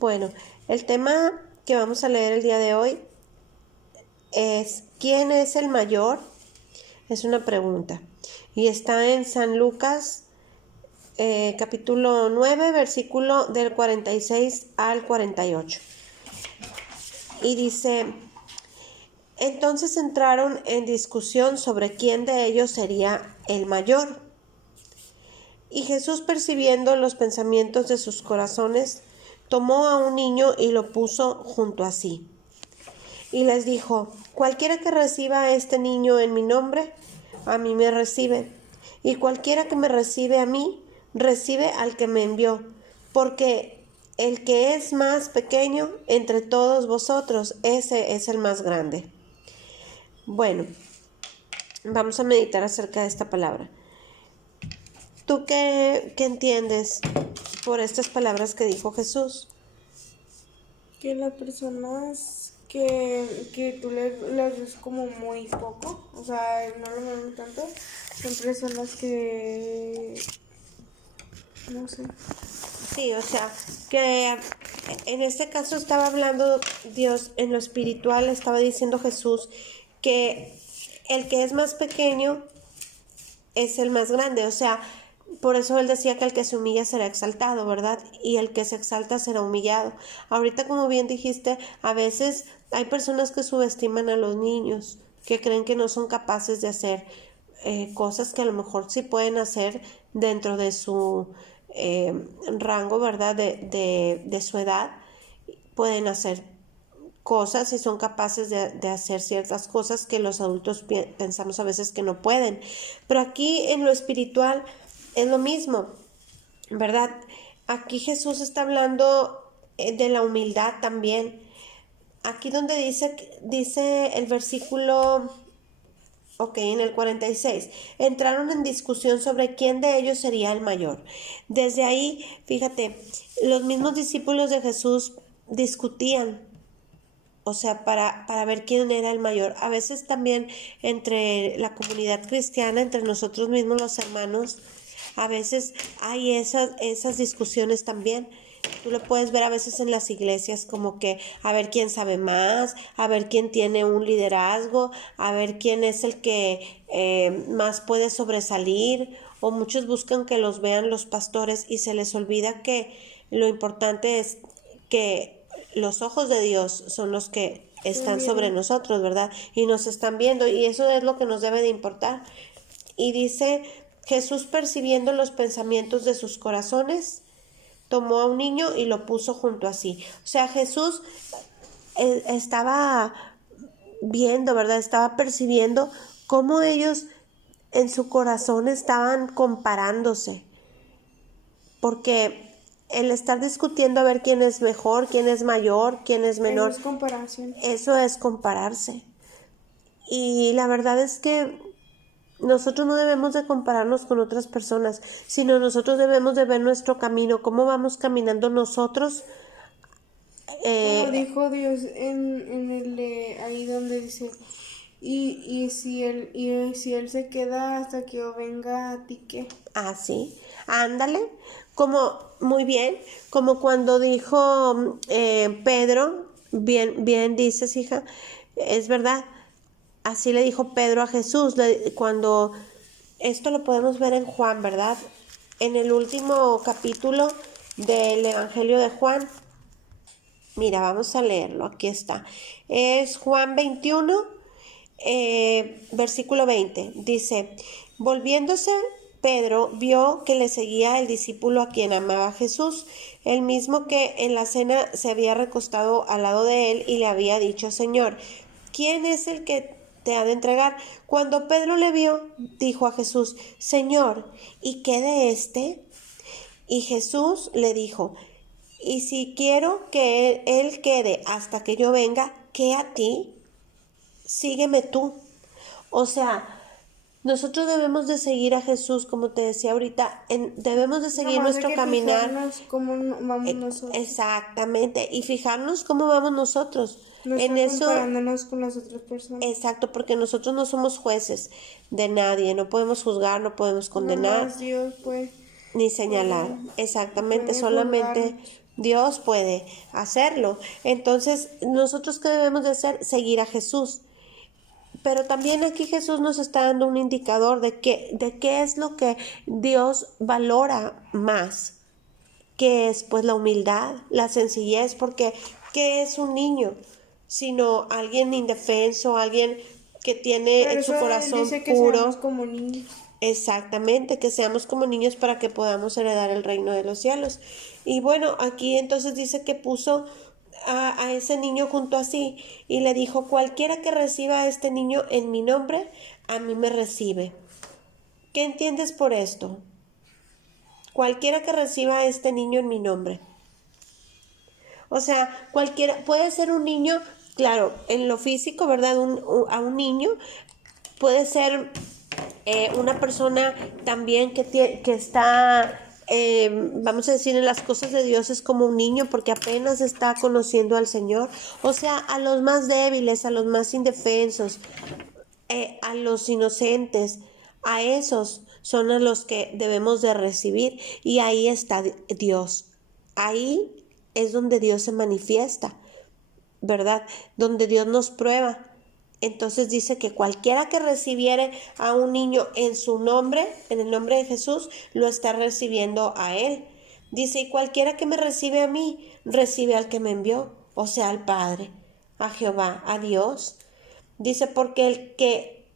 Bueno, el tema que vamos a leer el día de hoy es ¿quién es el mayor? Es una pregunta y está en San Lucas capítulo 9, versículo del 46 al 48. Y dice, entonces entraron en discusión sobre quién de ellos sería el mayor. Y Jesús, percibiendo los pensamientos de sus corazones, tomó a un niño y lo puso junto a sí. Y les dijo, cualquiera que reciba a este niño en mi nombre, a mí me recibe. Y cualquiera que me recibe a mí, recibe al que me envió. Porque el que es más pequeño entre todos vosotros, ese es el más grande. Bueno, vamos a meditar acerca de esta palabra. ¿Tú qué entiendes por estas palabras que dijo Jesús? Que las personas que tú las ves como muy poco, o sea, no lo vemos tanto, son personas que, no sé. Sí, o sea, que en este caso estaba hablando Dios en lo espiritual, estaba diciendo Jesús que el que es más pequeño es el más grande, o sea, por eso él decía que el que se humilla será exaltado, ¿verdad? Y el que se exalta será humillado. Ahorita, como bien dijiste, a veces hay personas que subestiman a los niños, que creen que no son capaces de hacer cosas que a lo mejor sí pueden hacer dentro de su rango, ¿verdad? De su edad, pueden hacer cosas y son capaces de hacer ciertas cosas que los adultos pensamos a veces que no pueden. Pero aquí en lo espiritual es lo mismo, ¿verdad? Aquí Jesús está hablando de la humildad también. Aquí donde dice el versículo, en el 46, entraron en discusión sobre quién de ellos sería el mayor. Desde ahí, fíjate, los mismos discípulos de Jesús discutían, o sea, para ver quién era el mayor. A veces también entre la comunidad cristiana, entre nosotros mismos los hermanos, a veces hay esas discusiones también. Tú lo puedes ver a veces en las iglesias como que a ver quién sabe más, a ver quién tiene un liderazgo, a ver quién es el que más puede sobresalir, o muchos buscan que los vean los pastores y se les olvida que lo importante es que los ojos de Dios son los que están sobre nosotros, ¿verdad? Y nos están viendo, y eso es lo que nos debe de importar. Y dice, Jesús, percibiendo los pensamientos de sus corazones, tomó a un niño y lo puso junto a sí. O sea, Jesús estaba viendo, ¿verdad? Estaba percibiendo cómo ellos en su corazón estaban comparándose. Porque el estar discutiendo a ver quién es mejor, quién es mayor, quién es menor, Eso es comparación. eso es compararse. Y la verdad es que nosotros no debemos de compararnos con otras personas, sino nosotros debemos de ver nuestro camino, cómo vamos caminando nosotros. Como dijo Dios en el ahí donde dice, y si él se queda hasta que yo venga a ti, ¿qué? Así, ándale, como muy bien, como cuando dijo Pedro, bien dices, hija, es verdad, así le dijo Pedro a Jesús, cuando esto lo podemos ver en Juan, ¿verdad? En el último capítulo del Evangelio de Juan. Mira, vamos a leerlo, aquí está. Es Juan 21, versículo 20. Dice, volviéndose Pedro vio que le seguía el discípulo a quien amaba Jesús, el mismo que en la cena se había recostado al lado de él y le había dicho, Señor, ¿quién es el que te ha de entregar? Cuando Pedro le vio, dijo a Jesús, Señor, ¿y qué de éste? Y Jesús le dijo, y si quiero que él quede hasta que yo venga, ¿qué a ti? Sígueme tú. O sea, nosotros debemos de seguir a Jesús, como te decía ahorita, debemos de seguir Nomás hay nuestro que caminar. fijarnos cómo vamos nosotros. Exactamente, y fijarnos cómo vamos nosotros. No En estar eso, comparándonos con las otras personas. exacto, porque nosotros no somos jueces de nadie, no podemos juzgar, no podemos condenar, Nomás Dios puede ni señalar. Exactamente, solamente juzgarnos. Dios puede hacerlo. Entonces, ¿nosotros qué debemos de hacer? Seguir a Jesús. Pero también aquí Jesús nos está dando un indicador de qué es lo que Dios valora más, que es pues la humildad, la sencillez, porque ¿qué es un niño? Sino alguien indefenso, alguien que tiene Por en eso su él corazón dice que seamos puro. como niños. Exactamente, que seamos como niños para que podamos heredar el reino de los cielos. Y bueno, aquí entonces dice que puso a ese niño junto a sí y le dijo, cualquiera que reciba a este niño en mi nombre, a mí me recibe. ¿Qué entiendes por esto? Cualquiera que reciba a este niño en mi nombre. O sea, cualquiera, puede ser un niño, claro, en lo físico, ¿verdad? A un niño puede ser una persona también que está, vamos a decir, en las cosas de Dios es como un niño porque apenas está conociendo al Señor. O sea, a los más débiles, a los más indefensos, a los inocentes, a esos son a los que debemos de recibir. Y ahí está Dios. Ahí es donde Dios se manifiesta, ¿verdad? Donde Dios nos prueba. Entonces dice que cualquiera que recibiere a un niño en su nombre, en el nombre de Jesús, lo está recibiendo a él. Dice, y cualquiera que me recibe a mí, recibe al que me envió, o sea, al Padre, a Jehová, a Dios. Dice, porque el que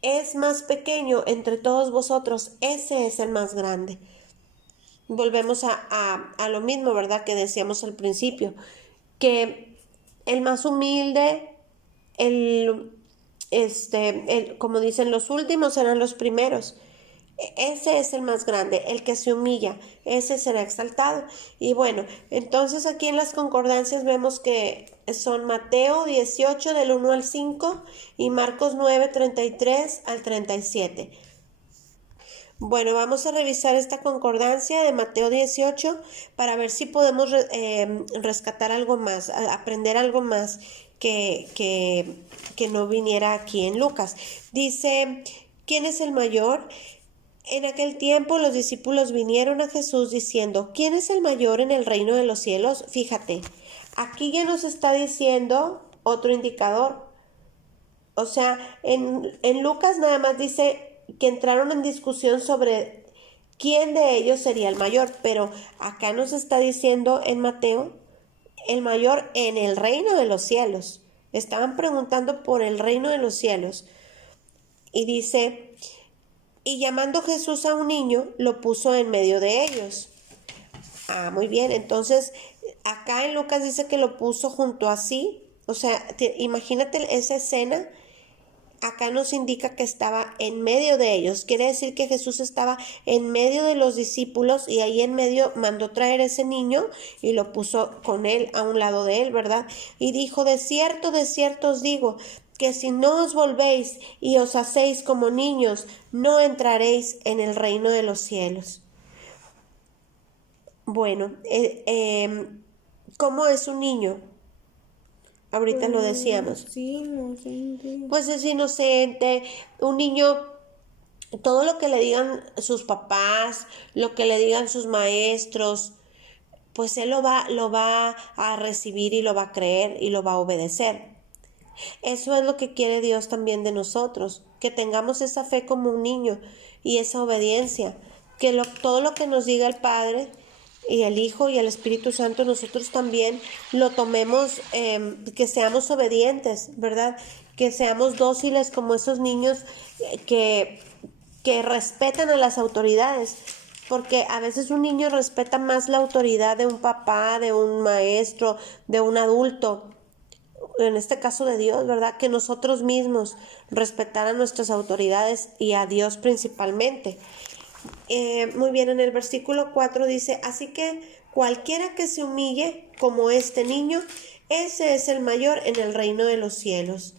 es más pequeño entre todos vosotros, ese es el más grande. Volvemos a lo mismo, ¿verdad? Que decíamos al principio, que el más humilde, el, como dicen, los últimos serán los primeros. Ese es el más grande, el que se humilla, ese será exaltado. Y bueno, entonces aquí en las concordancias vemos que son Mateo 18 del 1 al 5 y Marcos 9, 33 al 37. Bueno, vamos a revisar esta concordancia de Mateo 18 para ver si podemos rescatar algo más, aprender algo más que no viniera aquí en Lucas. Dice, ¿quién es el mayor? En aquel tiempo los discípulos vinieron a Jesús diciendo, ¿quién es el mayor en el reino de los cielos? Fíjate, aquí ya nos está diciendo otro indicador. O sea, en Lucas nada más dice que entraron en discusión sobre quién de ellos sería el mayor, pero acá nos está diciendo en Mateo el mayor en el reino de los cielos. Estaban preguntando por el reino de los cielos. Y dice, y llamando Jesús a un niño, lo puso en medio de ellos. Ah, muy bien. Entonces, acá en Lucas dice que lo puso junto a sí. O sea, imagínate esa escena. Acá nos indica que estaba en medio de ellos. Quiere decir que Jesús estaba en medio de los discípulos y ahí en medio mandó traer ese niño y lo puso con él, a un lado de él, ¿verdad? Y dijo, de cierto os digo, que si no os volvéis y os hacéis como niños, no entraréis en el reino de los cielos. Bueno, ¿cómo es un niño? Ahorita lo decíamos. Sí, inocente. Pues es inocente, un niño, todo lo que le digan sus papás, lo que le digan sus maestros, pues él lo va a recibir y lo va a creer y lo va a obedecer. Eso es lo que quiere Dios también de nosotros, que tengamos esa fe como un niño y esa obediencia, que todo lo que nos diga el Padre y el Hijo y el Espíritu Santo, nosotros también lo tomemos, que seamos obedientes, ¿verdad? Que seamos dóciles como esos niños que respetan a las autoridades, porque a veces un niño respeta más la autoridad de un papá, de un maestro, de un adulto, en este caso de Dios, ¿verdad? Que nosotros mismos respetar a nuestras autoridades y a Dios principalmente. Muy bien, en el versículo 4 dice, así que cualquiera que se humille como este niño, ese es el mayor en el reino de los cielos.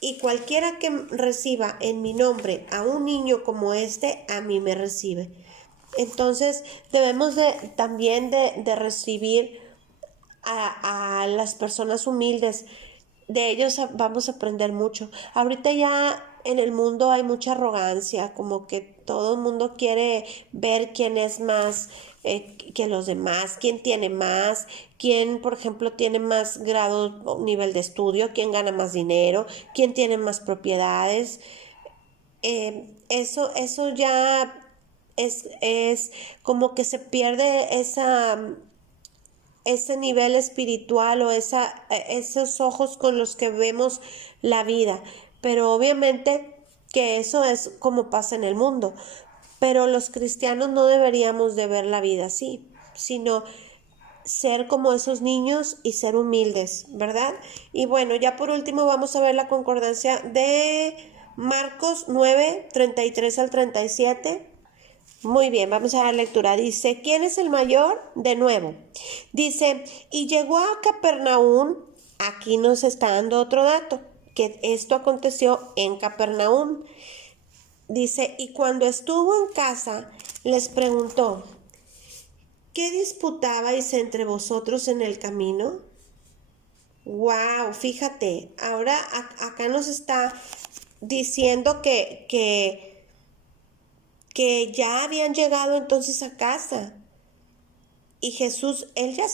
Y cualquiera que reciba en mi nombre a un niño como este, a mí me recibe. Entonces debemos también de recibir a las personas humildes. De ellos vamos a aprender mucho. Ahorita ya en el mundo hay mucha arrogancia, como que todo el mundo quiere ver quién es más que los demás, quién tiene más, quién, por ejemplo, tiene más grado o nivel de estudio, quién gana más dinero, quién tiene más propiedades. Eso ya es como que se pierde ese nivel espiritual o esos ojos con los que vemos la vida. Pero obviamente que eso es como pasa en el mundo. Pero los cristianos no deberíamos de ver la vida así, sino ser como esos niños y ser humildes, ¿verdad? Y bueno, ya por último vamos a ver la concordancia de Marcos 9, 33 al 37. Muy bien, vamos a dar lectura. Dice, ¿quién es el mayor? De nuevo. Dice, y llegó a Capernaum. Aquí nos está dando otro dato, que esto aconteció en Capernaum. Dice, y cuando estuvo en casa, les preguntó, ¿qué disputabais entre vosotros en el camino? Wow, fíjate, ahora acá nos está diciendo que ya habían llegado entonces a casa. Y Jesús, él ya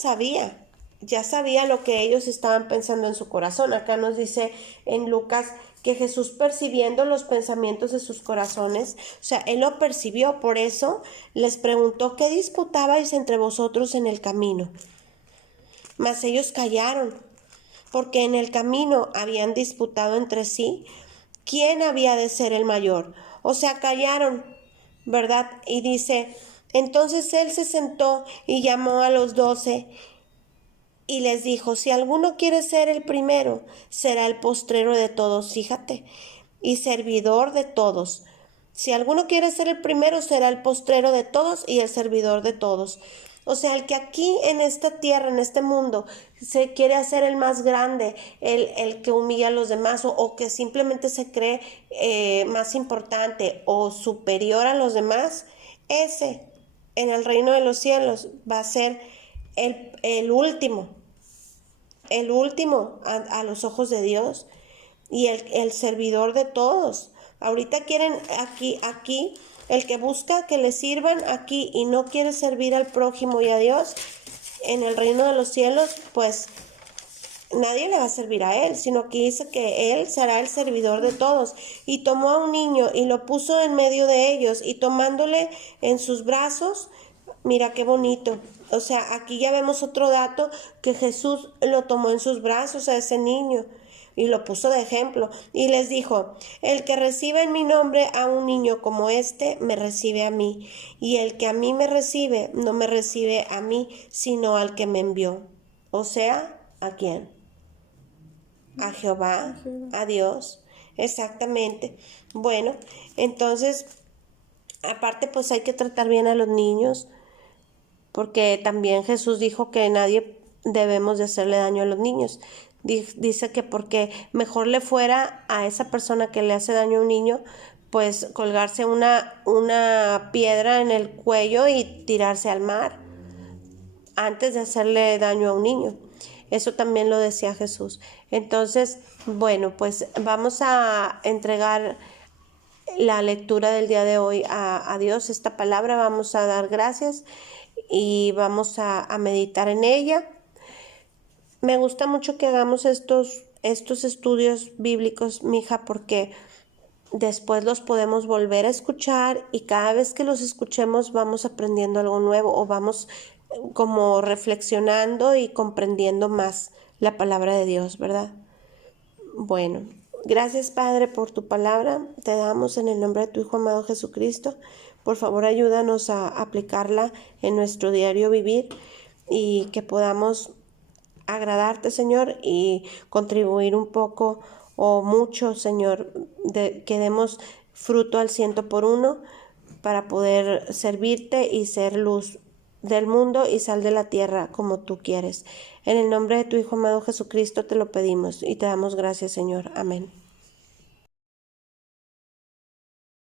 sabía lo que ellos estaban pensando en su corazón. Acá nos dice en Lucas que Jesús, percibiendo los pensamientos de sus corazones, o sea, él lo percibió, por eso les preguntó, ¿qué disputabais entre vosotros en el camino? Mas ellos callaron, porque en el camino habían disputado entre sí quién había de ser el mayor. O sea, callaron, ¿verdad? Y dice, entonces él se sentó y llamó a los 12 y les dijo, si alguno quiere ser el primero, será el postrero de todos, fíjate, y servidor de todos. Si alguno quiere ser el primero, será el postrero de todos y el servidor de todos. O sea, el que aquí en esta tierra, en este mundo, se quiere hacer el más grande, el que humilla a los demás o que simplemente se cree más importante o superior a los demás, ese en el reino de los cielos va a ser el último a los ojos de Dios y el servidor de todos. Ahorita quieren aquí, el que busca que le sirvan aquí y no quiere servir al prójimo y a Dios, en el reino de los cielos, pues nadie le va a servir a él, sino que dice que él será el servidor de todos. Y tomó a un niño y lo puso en medio de ellos y tomándole en sus brazos, mira qué bonito. O sea, aquí ya vemos otro dato, que Jesús lo tomó en sus brazos a ese niño y lo puso de ejemplo. Y les dijo, el que recibe en mi nombre a un niño como este, me recibe a mí. Y el que a mí me recibe, no me recibe a mí, sino al que me envió. O sea, ¿a quién? A Jehová, a Dios. Exactamente. Bueno, entonces, aparte pues hay que tratar bien a los niños, porque también Jesús dijo que nadie debemos de hacerle daño a los niños. Dice que porque mejor le fuera a esa persona que le hace daño a un niño, pues colgarse una piedra en el cuello y tirarse al mar antes de hacerle daño a un niño. Eso también lo decía Jesús. Entonces, bueno, pues vamos a entregar la lectura del día de hoy a Dios, esta palabra, vamos a dar gracias y vamos a meditar en ella. Me gusta mucho que hagamos estos estudios bíblicos, mija, porque después los podemos volver a escuchar y cada vez que los escuchemos vamos aprendiendo algo nuevo o vamos como reflexionando y comprendiendo más la palabra de Dios, ¿verdad? Bueno, gracias Padre por tu palabra, te damos en el nombre de tu Hijo amado Jesucristo. Por favor, ayúdanos a aplicarla en nuestro diario vivir y que podamos agradarte, Señor, y contribuir un poco o mucho, Señor, que demos fruto al 100 por 1 para poder servirte y ser luz del mundo y sal de la tierra como tú quieres. En el nombre de tu Hijo amado Jesucristo te lo pedimos y te damos gracias, Señor. Amén.